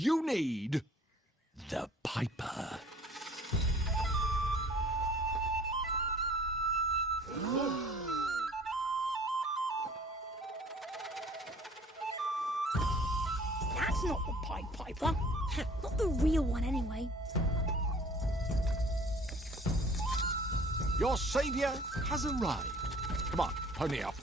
You need the Piper. That's not the Pied Piper. Not the real one, anyway. Your saviour has arrived. Come on, pony up.